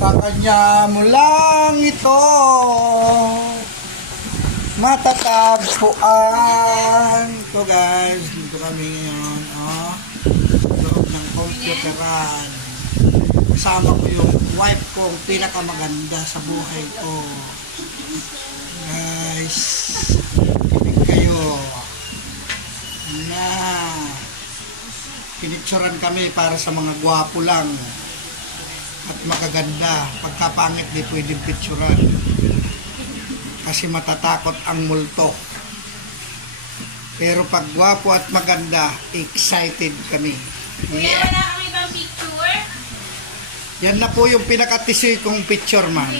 Sa kanya mo lang ito matatagpuan. Ito guys, dito kami ngayon. Oh, loob ng computeran. Kasama ko yung wife kong pinakamaganda sa buhay ko. Guys, kinig kayo. Na pinicturan kami para sa mga gwapo lang at makaganda. Pagkapangit di pwedeng picturan kasi matatakot ang multo. Pero pag gwapo at maganda, excited kami. Kuya, wala kang ibang picture? Yan na po yung pinakatisoy kong picture man.